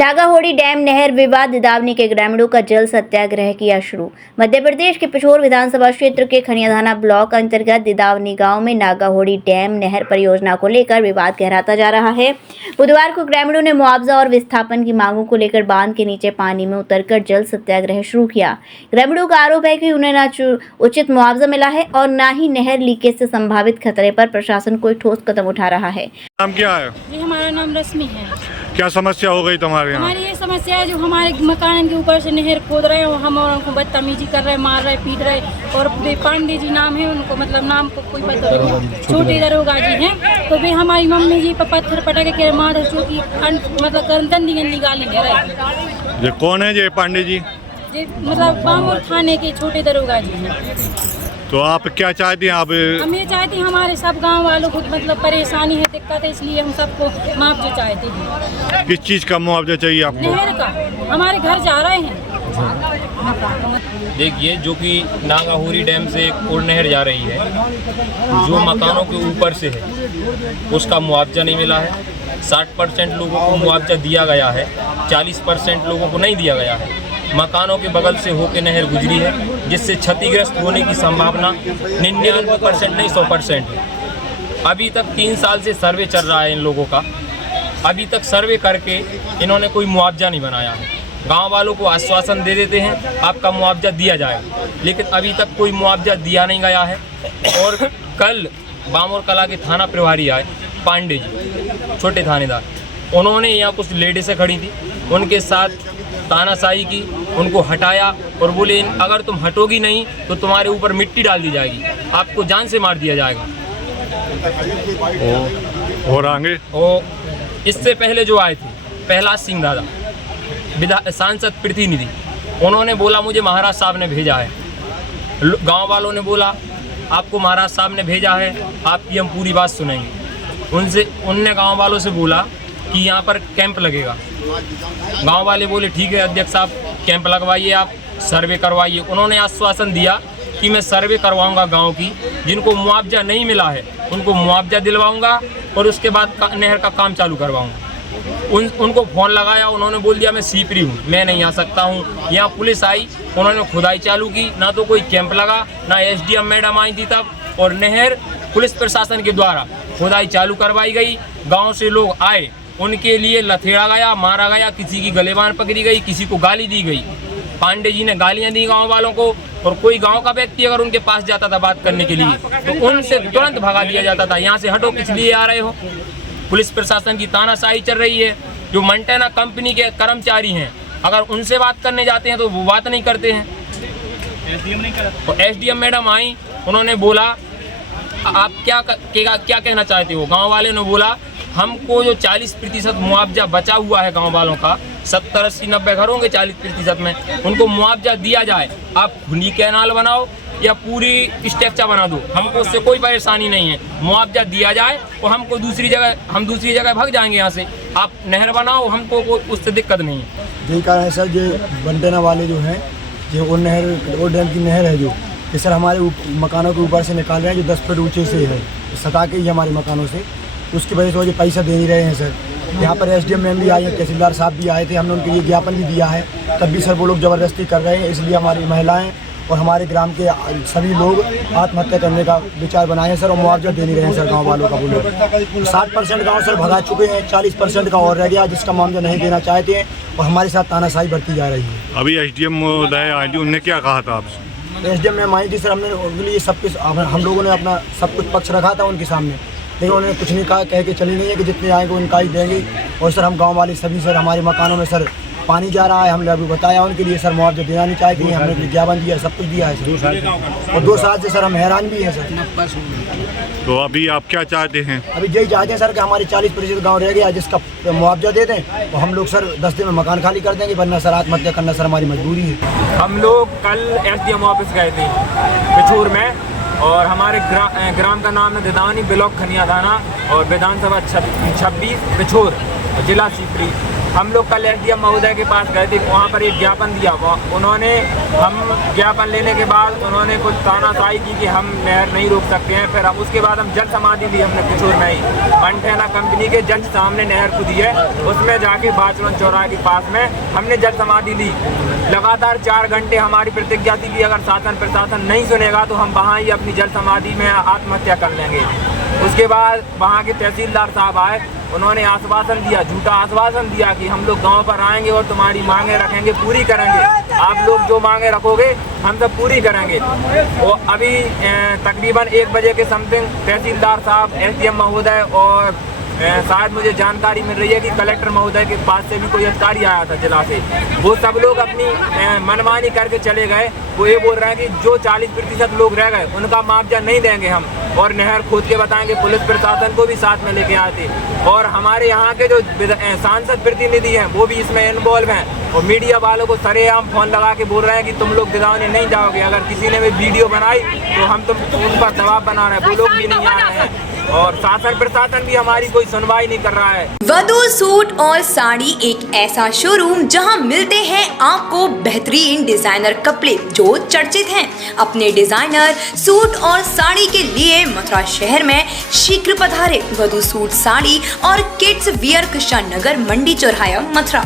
नागाहोड़ी dam नहर विवाद दिदावनी के ग्रामीणों का जल सत्याग्रह किया शुरू। मध्य प्रदेश के पिछोर विधानसभा क्षेत्र के खनियाधाना ब्लॉक अंतर्गत दिदावनी गांव में नागाहोड़ी डैम नहर परियोजना को लेकर विवाद गहराता जा रहा है। बुधवार को ग्रामीणों ने मुआवजा और विस्थापन की मांगों को लेकर बांध के नीचे पानी में उतरकर जल सत्याग्रह शुरू किया। ग्रामीणों का आरोप है कि उन्हें न उचित मुआवजा मिला है और न ही नहर लीकेज से संभावित खतरे पर प्रशासन कोई ठोस कदम उठा रहा है। नाम क्या है? जी हमारा नाम रश्मि है। क्या समस्या हो गई तुम्हारे यहाँ? हमारी ये समस्या है जो हमारे मकान के ऊपर से नहर खोद रहे हैं, हम और उनको बदतमीजी कर रहे हैं, मार रहे, पीट रहे। और पांडे जी नाम है उनको, मतलब नाम को कोई पता नहीं, छोटे दरोगा जी हैं। तो वे हमारी मम्मी जी पर पत्थर पटक के मार चुकी, मतलब गंदी गंदी गाली दे रहे। ये कौन है ये पांडे जी? जी मतलब बामोर थाने के छोटे दरोगा जी हैं। तो आप क्या चाहती हैं? आप हम ये चाहते हैं हमारे सब गांव वालों को मतलब परेशानी है, दिक्कत है, इसलिए हम सबको मुआवजा चाहते हैं। किस चीज़ का मुआवजा चाहिए आपको? नहर का, हमारे घर जा रहे हैं। देखिए, जो कि नागाहोड़ी डैम से एक और नहर जा रही है जो मकानों के ऊपर से है, उसका मुआवजा नहीं मिला है। 60% लोगों को मुआवजा दिया गया है, 40% लोगों को नहीं दिया गया है। मकानों के बगल से होकर नहर गुजरी है, जिससे क्षतिग्रस्त होने की संभावना 99% नहीं 100% है। अभी तक 3 साल से सर्वे चल रहा है इन लोगों का। अभी तक सर्वे करके इन्होंने कोई मुआवजा नहीं बनाया है। गांव वालों को आश्वासन दे देते हैं आपका मुआवजा दिया जाएगा, लेकिन अभी तक कोई मुआवजा दिया नहीं गया है। और कल बामोर कला के थाना प्रभारी आए पांडे जी, छोटे थानेदार, उन्होंने यहाँ कुछ लेडीसें खड़ी थी, उनके साथ तानाशाही की, उनको हटाया और बोले अगर तुम हटोगी नहीं तो तुम्हारे ऊपर मिट्टी डाल दी जाएगी, आपको जान से मार दिया जाएगा। और आगे? और इससे पहले जो आए थे प्रहलाद सिंह दादा, सांसद प्रतिनिधि, उन्होंने बोला मुझे महाराज साहब ने भेजा है। गांव वालों ने बोला आपको महाराज साहब ने भेजा है, आपकी हम पूरी बात सुनेंगे। उनने गांव वालों से बोला कि यहाँ पर कैंप लगेगा। गांव वाले बोले ठीक है अध्यक्ष साहब, कैंप लगवाइए, आप सर्वे करवाइए। उन्होंने आश्वासन दिया कि मैं सर्वे करवाऊंगा गांव की, जिनको मुआवजा नहीं मिला है उनको मुआवजा दिलवाऊंगा और उसके बाद नहर का काम चालू करवाऊंगा। उनको फ़ोन लगाया, उन्होंने बोल दिया मैं सीपरी हूँ, मैं नहीं आ सकता हूँ। यहाँ पुलिस आई, उन्होंने खुदाई चालू की, ना तो कोई कैंप लगा, ना SDM मैडम आई थी तब। और नहर पुलिस प्रशासन के द्वारा खुदाई चालू करवाई गई। गाँव से लोग आए, उनके लिए लथेड़ा गया, मारा गया, किसी की गलेबान पकड़ी गई, किसी को गाली दी गई। पांडे जी ने गालियां दी गांव वालों को, और कोई गांव का व्यक्ति अगर उनके पास जाता था बात करने के लिए तो उनसे तुरंत भगा दिया जाता था, यहाँ से हटो, किस लिए आ रहे हो। पुलिस प्रशासन की तानाशाही चल रही है। जो मंटेना कंपनी के कर्मचारी हैं, अगर उनसे बात करने जाते हैं तो वो बात नहीं करते हैं। तो SDM मैडम आई, उन्होंने बोला आप क्या कहना चाहते हो। गाँव वाले ने बोला हमको जो 40% मुआवजा बचा हुआ है गांव वालों का, 70, 80, 90 घर होंगे 40% में, उनको मुआवजा दिया जाए। आप खुली कैनाल बनाओ या पूरी स्ट्रक्चर बना दो, हमको उससे कोई परेशानी नहीं है। मुआवजा दिया जाए और हम दूसरी जगह भाग जाएंगे यहाँ से। आप नहर बनाओ, हमको उससे दिक्कत नहीं है। यही कारण है सर, जो बंटेना वाले जो हैं, जो वो डैम की नहर है जो कि सर हमारे मकानों के ऊपर से निकाल रहे हैं, जो 10 फीट ऊँचे से है, सटा के ही हमारे मकानों से, उसकी वजह से वो पैसा दे नहीं रहे हैं सर। यहाँ पर SDM मैम भी आए हैं, तहसीलदार साहब भी आए थे, हमने उनके लिए ज्ञापन भी दिया है, तब भी सर वो लोग ज़बरदस्ती कर रहे हैं। इसलिए हमारी महिलाएं और हमारे ग्राम के सभी लोग आत्महत्या करने का विचार बनाए हैं सर, और मुआवजा दे नहीं रहे हैं सर गाँव वालों का। वो लोग 60% गाँव सर भगा चुके हैं, 40% का और रह गया जिसका मुआवजा नहीं देना चाहते हैं, और हमारे साथ तानाशाही बढ़ती जा रही है। अभी SDM महोदय आई थी, उनने क्या कहा था आपसे? SDM मैम आई थी सर, हमने उनके लिए सब कुछ, हम लोगों ने अपना सब कुछ पक्ष रखा था उनके सामने, लेकिन उन्होंने कुछ नहीं कहा, कह के चली गई है कि जितने आएंगे उनका ही देंगे। और सर हम गांव वाले सभी सर, हमारे मकानों में सर पानी जा रहा है, हमने अभी बताया उनके लिए सर मुआवजा देना नहीं चाहते हैं, हमने विज्ञापन दिया, सब कुछ दिया है सर। और 2 साल से सर हम हैरान भी हैं सर। तो अभी आप क्या चाहते हैं? अभी यही चाहते हैं सर कि हमारे 40% गाँव रह गया जिसका मुआवजा दे दें, तो हम लोग सर 10 दिन में मकान खाली कर देंगे, वरना सर आत्महत्या करना सर हमारी मजबूरी है। हम लोग कल SDM ऑफिस गए थे पिछोर में, और हमारे ग्राम का नाम है दिदावनी, ब्लॉक खनियाधाना, और विधानसभा 26 पिछोर, जिला सीपरी। हम लोग कल एसडीएम महोदय के पास गए थे, वहाँ पर एक ज्ञापन दिया। उन्होंने हम ज्ञापन लेने के बाद उन्होंने कुछ तानाशाही की कि हम नहर नहीं रोक सकते हैं। फिर उसके बाद हम जल समाधि ली हमने किशोर नहीं मंठेना कंपनी के जस्ट सामने नहर खुदी है, उसमें जाके बाचवन चौराहे के पास में हमने जल समाधि ली। लगातार 4 घंटे हमारी प्रतिज्ञा थी कि अगर शासन प्रशासन नहीं सुनेगा तो हम वहाँ ही अपनी जल समाधि में आत्महत्या कर लेंगे। उसके बाद वहाँ के तहसीलदार साहब आए, उन्होंने आश्वासन दिया, झूठा आश्वासन दिया कि हम लोग गांव पर आएंगे और तुम्हारी मांगे रखेंगे, पूरी करेंगे। आप लोग जो मांगे रखोगे हम सब पूरी करेंगे। और अभी तकरीबन 1 बजे के समथिंग तहसीलदार साहब, एसडीएम महोदय और शायद मुझे जानकारी मिल रही है कि कलेक्टर महोदय के पास से भी कोई अधिकारी आया था जिला से, वो सब लोग अपनी मनमानी करके चले गए। वो ये बोल रहे हैं कि जो 40% लोग रह गए उनका मुआवजा नहीं देंगे हम, और नहर खोद के बताएंगे। पुलिस प्रशासन को भी साथ में लेके आए थे, और हमारे यहाँ के जो सांसद प्रतिनिधि हैं वो भी इसमें इन्वॉल्व हैं, और मीडिया वालों को सरेआम फोन लगा के बोल रहे हैं कि तुम लोग दिदावनी नहीं जाओगे। अगर किसी ने भी वीडियो बनाई तो हम उन पर दबाव बना रहे हैं, वो लोग भी नहीं आ रहे हैं, और शासन प्रशासन भी हमारी कोई सुनवाई नहीं कर रहा है। वधू सूट और साड़ी एक ऐसा शोरूम जहां मिलते हैं आपको बेहतरीन डिजाइनर कपड़े जो चर्चित हैं। अपने डिजाइनर सूट और साड़ी के लिए मथुरा शहर में शीघ्र पधारे। वधू सूट साड़ी और किड्स वियर कृष्णा नगर मंडी चौराहा मथुरा।